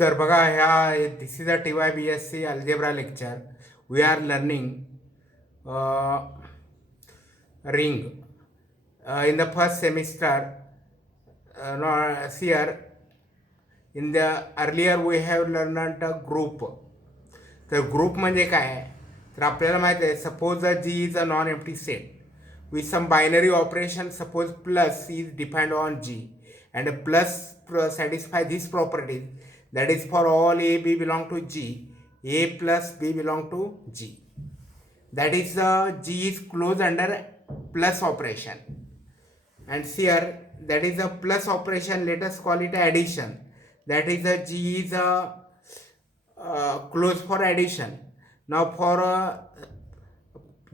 तर बघा this is a TYBSc algebra lecture. We are learning ring. In the first semester, here in the earlier we have learned a group. तर group म्हणजे काय, तर आपल्याला माहिती आहे, suppose G is a non empty set with some binary operation. Suppose plus is defined on G and a plus satisfy this property, that is for all A B belong to G, A plus B belong to G, that is G is closed under plus operation. And here that is a plus operation, let us call it addition, that is G is closed for addition. Now for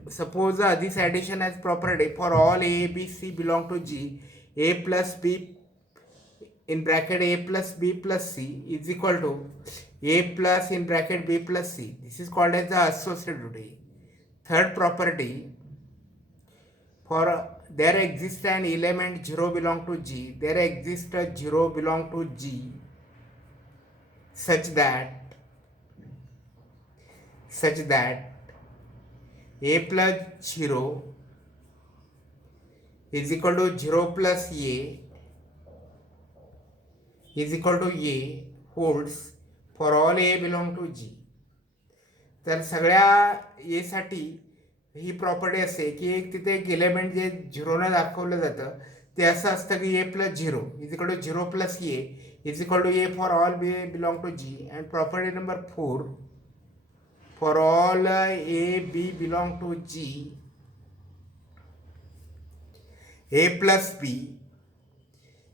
suppose this addition has property for all A, B, C belong to G, A plus B in bracket A plus B plus C is equal to A plus in bracket B plus C. This is called as the associativity. Third property, for there exists an element 0 belong to G, there exists a 0 belong to G such that A plus 0 is equal to 0 plus A is equal to A holds for all A belong to G. तर सगळ्या ए साठी ही property असते की तिथे एक element जे झिरोनं दाखवलं जातं ते असं असतं की A plus zero is equal to zero plus A is equal to A for all B belong to G. And property number 4, for all A, B belong to G, A plus B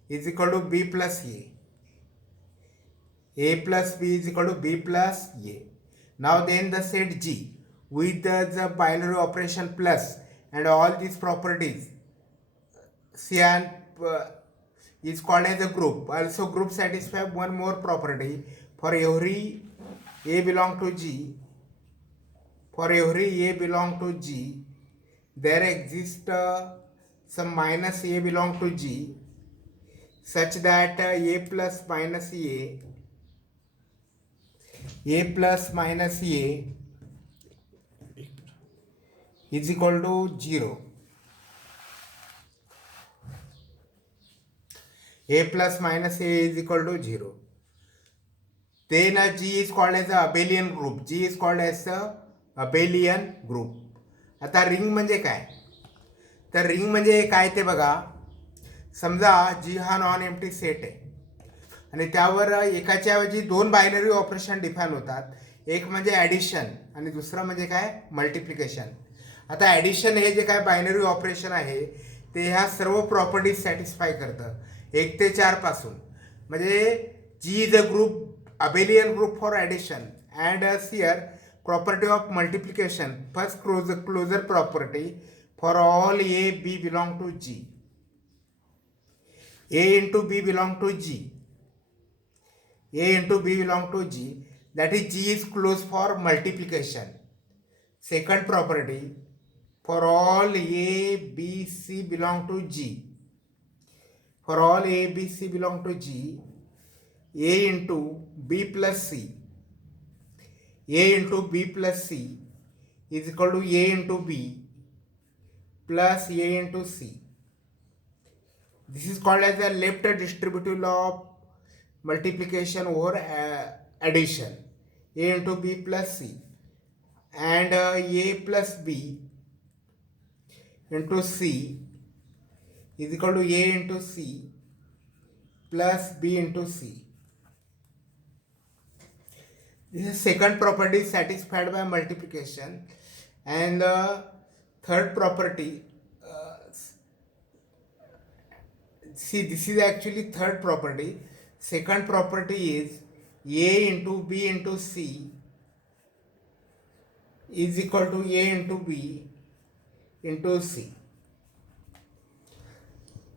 is equal to B plus A. A plus B is equal to B plus A. Now then the set G with the binary operation plus and all these properties, Cn is called as a group. Also group satisfy one more property. For every A belong to G, for every A belong to G, there exists some minus A belong to G such that A plus minus A plus minus A is equal to 0. A plus minus A is equal to 0. Then G is called as a abelian group. G is called as a abelian group. आता ring म्हणजे काय, तर ring म्हणजे काय ते बघा. समजा जी हा नॉन एम्प्टी सेट आहे आणि त्यावर एकाच्या ऐवजी दोन बायनरी ऑपरेशन डिफाईन होतात. एक म्हणजे ॲडिशन आणि दुसरं म्हणजे काय, मल्टिप्लिकेशन. आता ॲडिशन हे जे काय बायनरी ऑपरेशन आहे ते ह्या सर्व प्रॉपर्टीज सॅटिस्फाय करतं 1 ते 4 पासून. म्हणजे G is a group, abelian group for addition, and here property of multiplication. First closure property, for all A, B belong to G, A into B belong to G, A into B belong to G, that is G is closed for multiplication. Second property, for all A, B, C belong to G, for all A, B, C belong to G, A into B plus C, A into B plus C is equal to A into B plus A into C. This is called as the left distributive law of multiplication over addition. A into B plus C and A plus B into C is equal to A into C plus B into C. This is second property satisfied by multiplication. And the third property, see, this is actually third property. Second property is A into B into C is equal to A into B into C.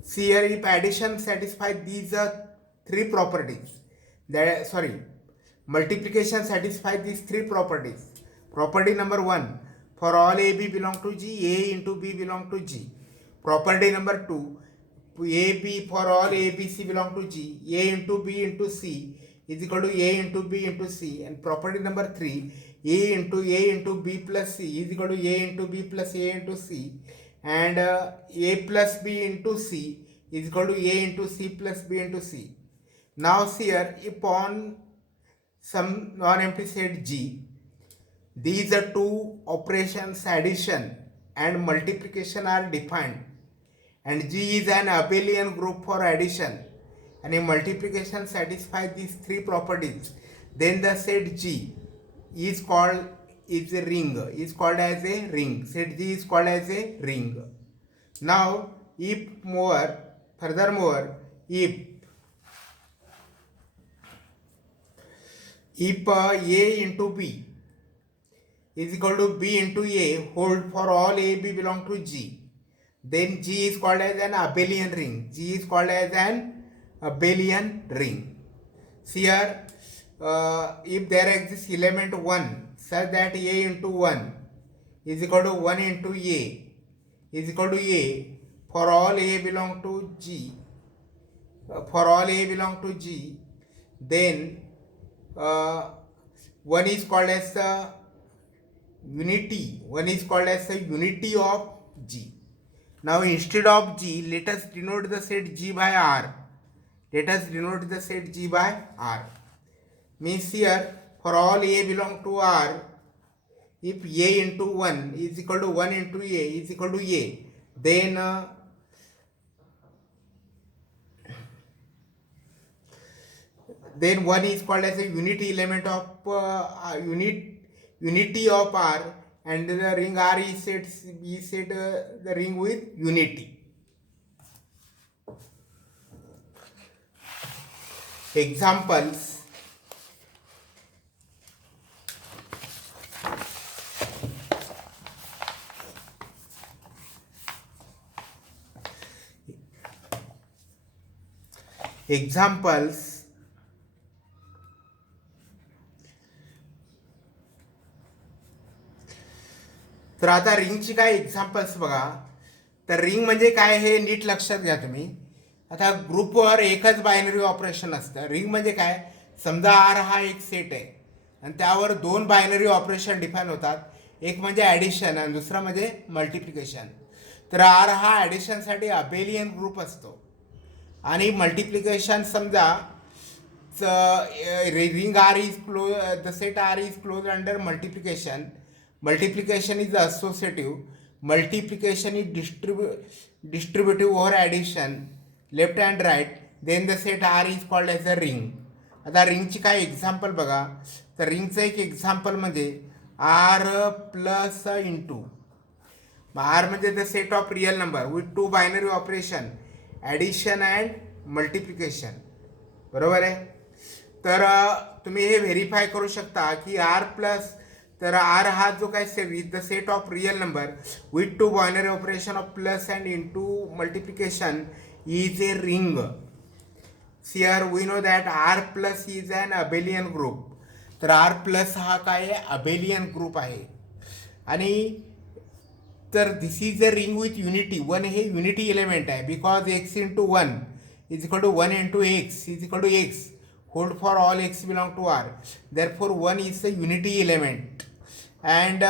See here, if addition satisfies these three properties, multiplication satisfies these three properties. Property number 1, for all A, B belong to G, A into B belong to G. Property number 2, A, B, for all A, B, C belong to G, A into B into C, is equal to A into B into C, and property number 3, A into B plus C is equal to A into B plus A into C, and A plus B into C is equal to A into C plus B into C. Now see here, if on some non-empty set G, these are two operations, addition and multiplication, are defined, and G is an abelian group for addition, and if multiplication satisfies these three properties, then the set G is called as a ring. Set G is called as a ring. Now, furthermore, if A into B is equal to B into A, hold for all A, B belong to G, then G is called as an abelian ring. See here, if there exists element 1 such that A into 1 is equal to 1 into A is equal to A for all A belong to G, then 1 is called as the unity. 1 is called as the unity of G. Now instead of G, let us denote the set G by R. Means here, for all A belong to R, if A into 1 is equal to 1 into A is equal to A, then 1 is called as a unity element of unity of R, and the ring R is set the ring with unity. Examples. तर आता रिंगची काय examples बघा. तर ring म्हणजे काय हे NEET लक्षात घ्या तुम्ही. आता ग्रुपवर एकच बायनरी ऑपरेशन असतं. रिंग म्हणजे काय, समजा आर हा एक सेट आहे आणि त्यावर दोन बायनरी ऑपरेशन डिफाईन होतात. एक म्हणजे ॲडिशन आणि दुसरा म्हणजे मल्टिप्लिकेशन. तर आर हा ॲडिशनसाठी अबेलियन ग्रुप असतो आणि मल्टिप्लिकेशन समजा ring R is close, the set R is close under multiplication. Multiplication is associative. Multiplication is distributive over addition, left and right. Then the set R is called as a ring. आता रिंगची काय example बघा. तर रिंगचं एक example म्हणजे R plus into. Are म्हणजे the set of real number with two binary operation, addition and multiplication. बरोबर आहे. तर तुम्ही हे व्हेरीफाय करू शकता की आर प्लस, तर आर हा जो काय with the set of real number with two binary operation of plus and into multiplication is a ring. Here we know that R plus is an abelian group. तर R plus हा काय आहे, abelian group आहे. आणि तर this is a ring with unity. 1 हे unity element आहे because x into 1 is equal to 1 into x is equal to x. Hold for all x belong to R. Therefore 1 is a unity element. And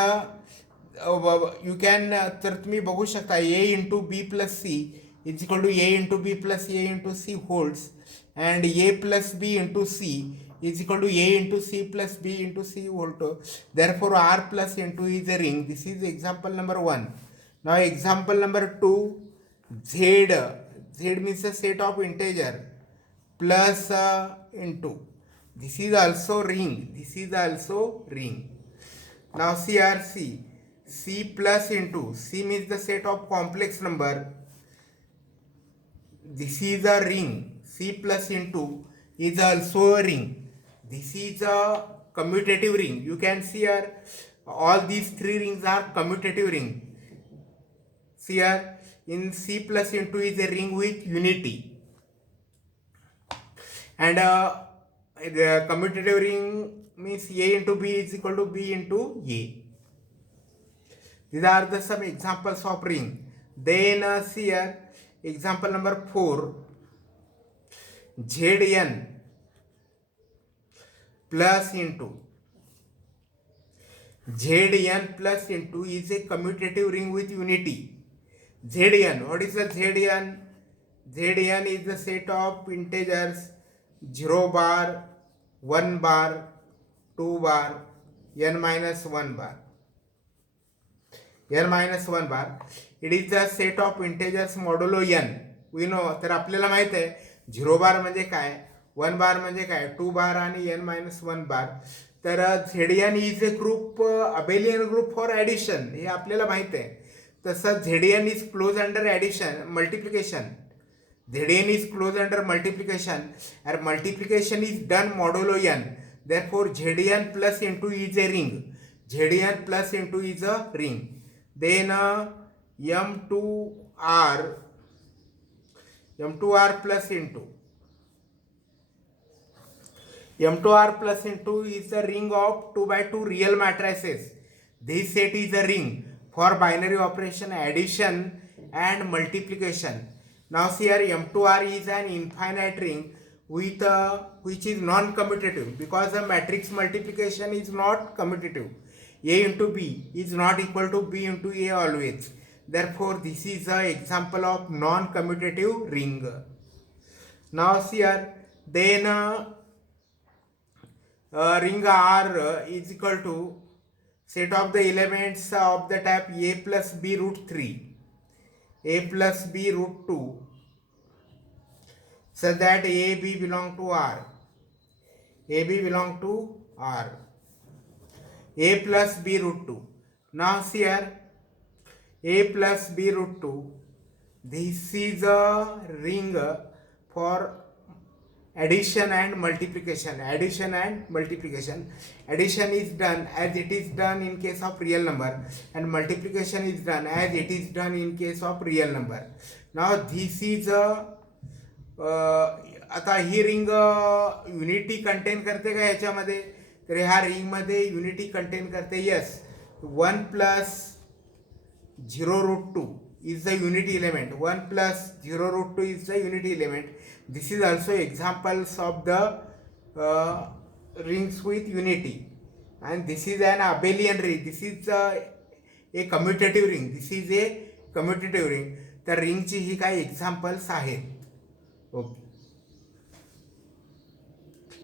you can तर तुम्ही बघू शकता A into B plus C is equal to A into B plus A into C holds, and A plus B into C is equal to A into C plus B into C whole. Therefore R plus into is a ring. This is example number 1. Now example number 2, Z means a set of integer plus into. This is also ring. Now C plus into. C means the set of complex number. This is a ring. C plus into is also a ring. This is a commutative ring. You can see here all these three rings are commutative ring. See here, in C plus into is a ring with unity. And the commutative ring means A into B is equal to B into A. These are the some examples of ring. Then see here, example number 4, Zn plus into Zn plus into is a commutative ring with unity. Zn, what is the Zn? Zn is the set of integers 0 bar, 1 bar, 2 bar, n minus 1 bar. n minus 1 bar. It is the set of integers modulo n. We know, तर आपल्याला माहित आहे 0 बार म्हणजे काय, 1 बार म्हणजे काय, 2 बार आणि n minus 1 बार. तर Zn is a group, abelian group for addition, हे आपल्याला माहित आहे. तसं Zn is close under addition, multiplication. Zn is closed under multiplication, and multiplication is done modulo n. Therefore, Zn plus into is a ring. Zn plus into is a ring. Then M2R plus into. M2R plus into is a ring of 2 by 2 real matrices. This set is a ring for binary operation, addition and multiplication. Now see here, M2R is an infinite ring with which is non-commutative, because the matrix multiplication is not commutative. A into B is not equal to B into A always. Therefore, this is an example of non-commutative ring. Now see here, then ring R is equal to set of the elements of the type A plus B root 3. A plus B root 2, so that A, B belong to R. A, B belong to R. A plus B root 2. Now see here, A plus B root 2. This is a ring for addition and multiplication. Addition and multiplication. Addition is done as it is done in case of real number, and multiplication is done as it is done in case of real number. Now this is a आता ही ring unity contain करते का ह्याच्यामध्ये, तर ह्या रिंगमध्ये unity contain करते. Yes, 1 plus 0 root 2 is the unity element. 1 plus 0 root 2 is the unity element. This is also examples of the rings with unity, and this is an abelian ring. This is a commutative ring. This is a commutative ring. तर रिंगची ही काही examples आहेत. Okay.